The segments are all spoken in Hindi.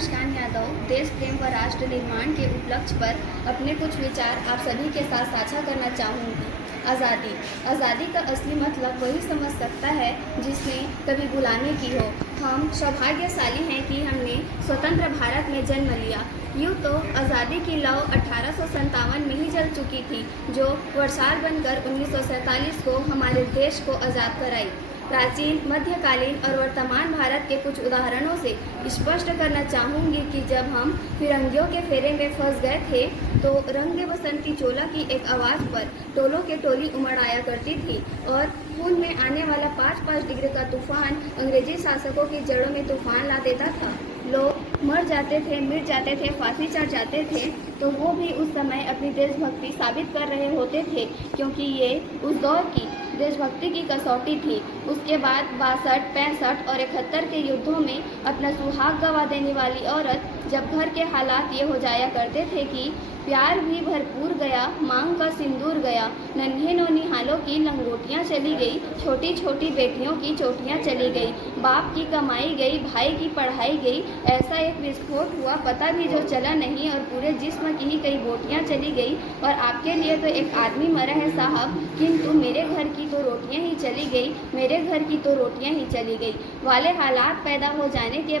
मुस्कान यादव देश प्रेम व राष्ट्र निर्माण के उपलक्ष्य पर अपने कुछ विचार आप सभी के साथ साझा करना चाहूँगी। आज़ादी। आज़ादी का असली मतलब वही समझ सकता है जिसने कभी गुलामी की हो। हम सौभाग्यशाली हैं कि हमने स्वतंत्र भारत में जन्म लिया। यूँ तो आज़ादी की लौ 1857 में ही जल चुकी थी, जो वर्षाल बनकर 1947 को हमारे देश को आज़ाद कराई। प्राचीन, मध्यकालीन और वर्तमान भारत के कुछ उदाहरणों से स्पष्ट करना चाहूँगी कि जब हम फिरंगियों के फेरे में फंस गए थे तो रंग बसंती चोला की एक आवाज़ पर टोलों के टोली उमड़ आया करती थी और खून में आने वाला 5-5 डिग्री का तूफान अंग्रेजी शासकों की जड़ों में तूफान ला देता था। लोग मर जाते थे, मिट जाते थे, फांसी चढ़ जाते थे, तो वो भी उस समय अपनी देशभक्ति साबित कर रहे होते थे, क्योंकि ये उस दौर की देशभक्ति की कसौटी थी। उसके बाद 62, 65 और 71 के युद्धों में अपना सुहाग गंवा देने वाली औरत जब घर के हालात ये हो जाया करते थे कि प्यार भी भरपूर गया, मांग का सिंदूर गया, नन्हे नौनिहालों की लंगोटियाँ चली गई, छोटी छोटी बेटियों की चोटियाँ चली गई, बाप की कमाई गई, भाई की पढ़ाई गई, ऐसा एक विस्फोट हुआ पता भी जो चला नहीं और पूरे जिस्म की ही कई बोटियाँ चली गई। और आपके लिए तो एक आदमी मरा है साहब, किंतु मेरे घर की तो रोटियाँ ही चली गई, मेरे घर की तो रोटियाँ ही चली गई वाले हालात पैदा हो जाने के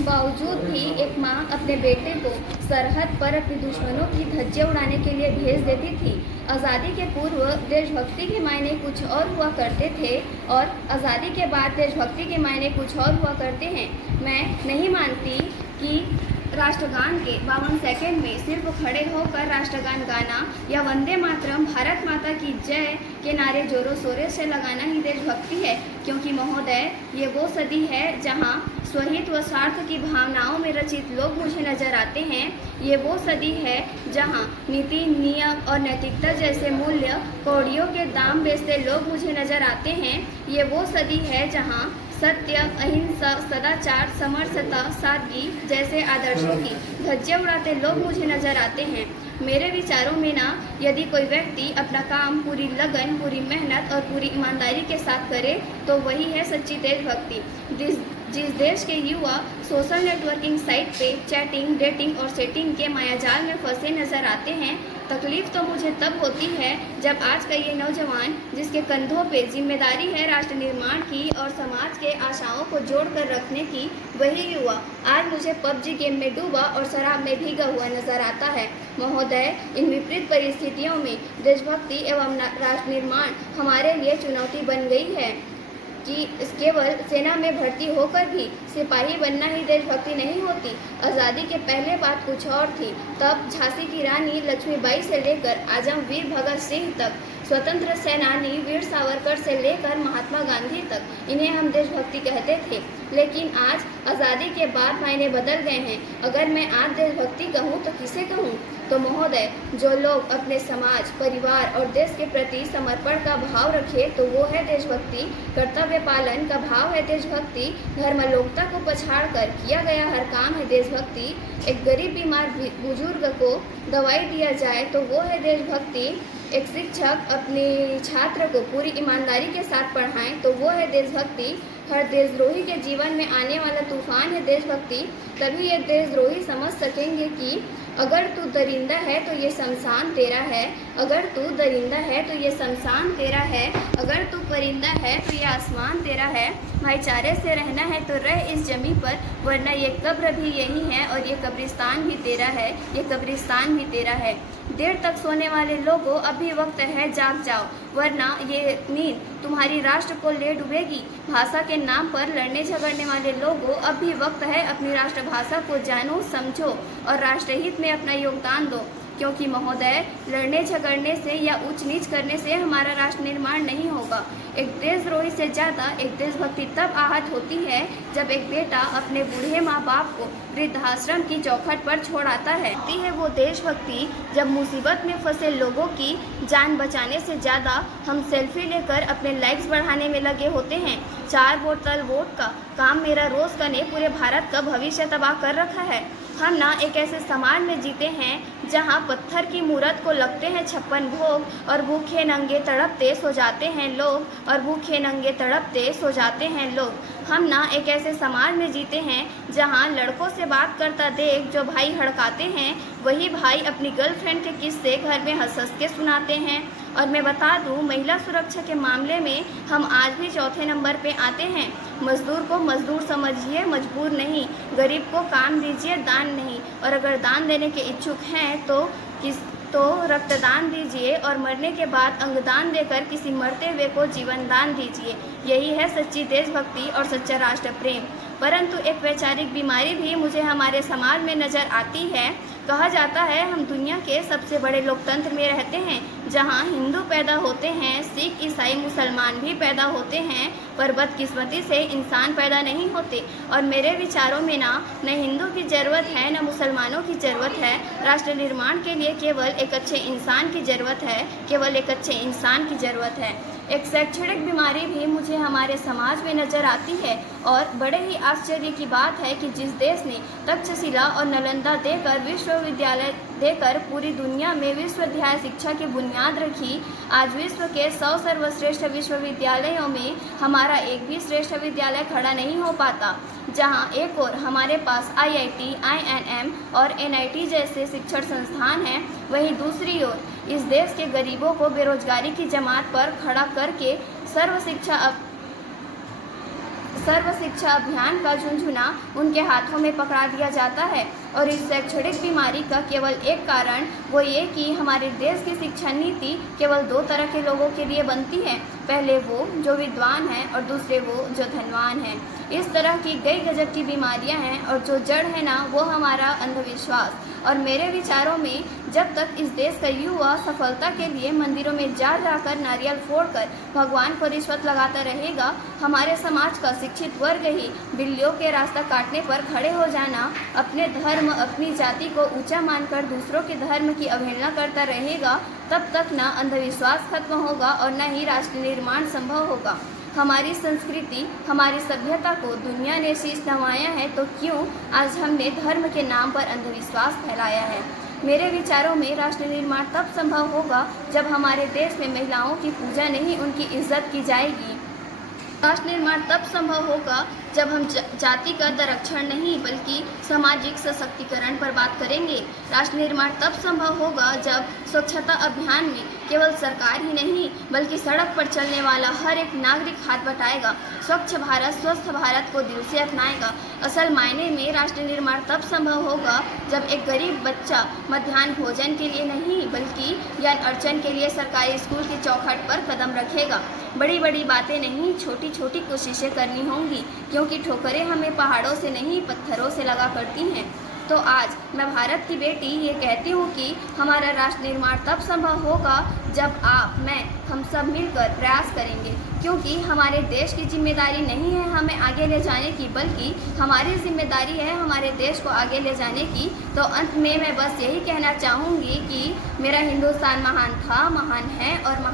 बावजूद भी एक माँ अपने बेटे को सरहद पर अपने दुश्मनों की धज्जियाँ उड़ाने के लिए भेज देती थी। आज़ादी के पूर्व देशभक्ति के मायने कुछ और हुआ करते थे और आज़ादी के बाद देशभक्ति के मायने कुछ और हुआ करते हैं। मैं नहीं मानती कि राष्ट्रगान के 52 सेकंड में सिर्फ खड़े होकर राष्ट्रगान गाना या वंदे मातरम, भारत माता की जय के नारे जोरों शोरों से लगाना ही देशभक्ति है, क्योंकि महोदय ये वो सदी है जहां स्वहित व स्वार्थ की भावनाओं में रचित लोग मुझे नजर आते हैं। ये वो सदी है जहां नीति, नियम और नैतिकता जैसे मूल्य कौड़ियों के दाम बेचते लोग मुझे नजर आते हैं। ये वो सदी है जहां सत्य, अहिंसा, सदाचार, समरसता, सादगी जैसे आदर्शों की धज्जियाँ उड़ाते लोग मुझे नजर आते हैं। मेरे विचारों में ना यदि कोई व्यक्ति अपना काम पूरी लगन, पूरी मेहनत और पूरी ईमानदारी के साथ करे तो वही है सच्ची देशभक्ति। जिस देश के युवा सोशल नेटवर्किंग साइट पे चैटिंग, डेटिंग और सेटिंग के मायाजाल में फंसे नजर आते हैं, तकलीफ तो मुझे तब होती है जब आज का ये नौजवान, जिसके कंधों पे जिम्मेदारी है राष्ट्र निर्माण की और समाज के आशाओं को जोड़ कर रखने की, वही युवा आज मुझे पबजी गेम में डूबा और शराब में भीगा हुआ नजर आता है। महोदय, इन विपरीत परिस्थितियों में देशभक्ति एवं राष्ट्र निर्माण हमारे लिए चुनौती बन गई है कि केवल सेना में भर्ती होकर भी सिपाही बनना ही देशभक्ति नहीं होती। आज़ादी के पहले बात कुछ और थी। तब झांसी की रानी लक्ष्मीबाई से लेकर आजम वीर भगत सिंह तक, स्वतंत्र सेनानी वीर सावरकर से लेकर महात्मा गांधी तक, इन्हें हम देशभक्ति कहते थे। लेकिन आज आज़ादी के बाद मायने बदल गए हैं। अगर मैं आज देशभक्ति कहूँ तो किसे कहूँ? तो महोदय, जो लोग अपने समाज, परिवार और देश के प्रति समर्पण का भाव रखे तो वो है देशभक्ति। कर्तव्य पालन का भाव है देशभक्ति। धर्मलोकता को पछाड़ कर किया गया हर काम है देशभक्ति। एक गरीब बीमार बुजुर्ग को दवाई दिया जाए तो वो है देशभक्ति। एक शिक्षक अपने छात्र को पूरी ईमानदारी के साथ पढ़ाएं तो वो है देशभक्ति। हर देशद्रोही के जीवन में आने वाला तूफान है देशभक्ति। तभी एक देशद्रोही समझ सकेंगे कि अगर तू दरिंदा है तो ये शमशान तेरा है, अगर तू दरिंदा है तो ये शमशान तेरा है, अगर तू परिंदा है तो ये आसमान तेरा है। भाईचारे से रहना है तो रह इस जमी पर, वरना ये कब्र भी यही है और ये कब्रिस्तान भी तेरा है, ये कब्रिस्तान भी तेरा है। देर तक सोने वाले लोगों, अभी वक्त है जाग जाओ, वरना ये नींद तुम्हारी राष्ट्र को ले डूबेगी। भाषा के नाम पर लड़ने झगड़ने वाले लोगों, अब भी वक्त है अपनी राष्ट्रभाषा को जानो, समझो और राष्ट्रहित में अपना योगदान दो, क्योंकि महोदय, लड़ने झगड़ने से या ऊंच नीच करने से हमारा राष्ट्र निर्माण नहीं होगा। एक देशद्रोही से ज़्यादा एक देशभक्ति तब आहत होती है जब एक बेटा अपने बूढ़े माँ बाप को वृद्धाश्रम की चौखट पर छोड़ आता है। है वो देशभक्ति जब मुसीबत में फंसे लोगों की जान बचाने से ज़्यादा हम सेल्फी लेकर अपने लाइक्स बढ़ाने में लगे होते हैं। 4 बोतल वोट का काम मेरा रोज़ का ने पूरे भारत का भविष्य तबाह कर रखा है। हम ना एक ऐसे समाज में जीते हैं जहाँ पत्थर की मूरत को लगते हैं 56 भोग और भूखे नंगे तड़पते सो जाते हैं लोग और भूखे नंगे तड़पते सो जाते हैं लोग। हम ना एक ऐसे समाज में जीते हैं जहाँ लड़कों से बात करता देख जो भाई हड़काते हैं वही भाई अपनी गर्लफ्रेंड के किस्से घर में हंस हंस के सुनाते हैं। और मैं बता दूं, महिला सुरक्षा के मामले में हम आज भी चौथे नंबर पे आते हैं। मजदूर को मजदूर समझिए, मजबूर नहीं। गरीब को काम दीजिए, दान नहीं। और अगर दान देने के इच्छुक हैं तो रक्तदान दीजिए और मरने के बाद अंगदान देकर किसी मरते हुए को जीवन दान दीजिए। यही है सच्ची देशभक्ति और सच्चा राष्ट्र प्रेम। परंतु एक वैचारिक बीमारी भी मुझे हमारे समाज में नज़र आती है। कहा जाता है हम दुनिया के सबसे बड़े लोकतंत्र में रहते हैं जहां हिंदू पैदा होते हैं, सिख ईसाई मुसलमान भी पैदा होते हैं, पर बदकिस्मती से इंसान पैदा नहीं होते। और मेरे विचारों में न हिंदू की ज़रूरत है न मुसलमानों की ज़रूरत है। राष्ट्र निर्माण के लिए केवल एक अच्छे इंसान की ज़रूरत है, केवल एक अच्छे इंसान की ज़रूरत है। एक शैक्षणिक बीमारी भी मुझे हमारे समाज में नज़र आती है और बड़े ही आश्चर्य की बात है कि जिस देश ने तक्षशिला और नालंदा देकर विश्वविद्यालय देकर पूरी दुनिया में विश्वविद्यालय शिक्षा की बुनियाद रखी, आज विश्व के 100 सर्वश्रेष्ठ विश्वविद्यालयों में हमारा एक भी श्रेष्ठ विद्यालय खड़ा नहीं हो पाता। जहां एक और हमारे पास IIT, IIM और NIT जैसे शिक्षण संस्थान हैं, वहीं दूसरी ओर इस देश के गरीबों को बेरोजगारी की जमात पर खड़ा करके सर्व शिक्षा अभियान का झुंझुना उनके हाथों में पकड़ा दिया जाता है। और इस शैक्षणिक बीमारी का केवल एक कारण वो ये कि हमारे देश की शिक्षा नीति केवल दो तरह के लोगों के लिए बनती है, पहले वो जो विद्वान हैं और दूसरे वो जो धनवान हैं। इस तरह की कई गजब की बीमारियां हैं और जो जड़ है ना वो हमारा अंधविश्वास। और मेरे विचारों में जब तक इस देश का युवा सफलता के लिए मंदिरों में जा जाकर नारियल फोड़कर भगवान को रिश्वत लगाता रहेगा, हमारे समाज का शिक्षित वर्ग ही बिल्लियों के रास्ता काटने पर खड़े हो जाना, अपने धर्म अपनी जाति को ऊंचा मानकर दूसरों के धर्म की अवहेलना करता रहेगा, तब तक ना अंधविश्वास खत्म होगा और न ही राष्ट्र निर्माण संभव होगा। हमारी संस्कृति, हमारी सभ्यता को दुनिया ने शीश नवाया है, तो क्यों आज हमने धर्म के नाम पर अंधविश्वास फैलाया है। मेरे विचारों में राष्ट्र निर्माण तब संभव होगा जब हमारे देश में महिलाओं की पूजा नहीं उनकी इज्जत की जाएगी। राष्ट्र निर्माण तब संभव होगा जब हम जाति का आरक्षण नहीं बल्कि सामाजिक सशक्तिकरण पर बात करेंगे। राष्ट्र निर्माण तब संभव होगा जब स्वच्छता अभियान में केवल सरकार ही नहीं बल्कि सड़क पर चलने वाला हर एक नागरिक हाथ बटाएगा, स्वच्छ भारत स्वस्थ भारत को दिल से अपनाएगा। असल मायने में राष्ट्र निर्माण तब संभव होगा जब एक गरीब बच्चा मध्याह्न भोजन के लिए नहीं बल्कि ज्ञान अर्जन के लिए सरकारी स्कूल की चौखट पर कदम रखेगा। बड़ी बड़ी बातें नहीं, छोटी छोटी कोशिशें करनी होंगी, क्योंकि ठोकरें हमें पहाड़ों से नहीं पत्थरों से लगा करती हैं। तो आज मैं भारत की बेटी ये कहती हूँ कि हमारा राष्ट्र निर्माण तब संभव होगा जब आप, मैं, हम सब मिलकर प्रयास करेंगे, क्योंकि हमारे देश की जिम्मेदारी नहीं है हमें आगे ले जाने की, बल्कि हमारी जिम्मेदारी है हमारे देश को आगे ले जाने की। तो अंत में मैं बस यही कहना चाहूँगी कि मेरा हिंदुस्तान महान था, महान है और महान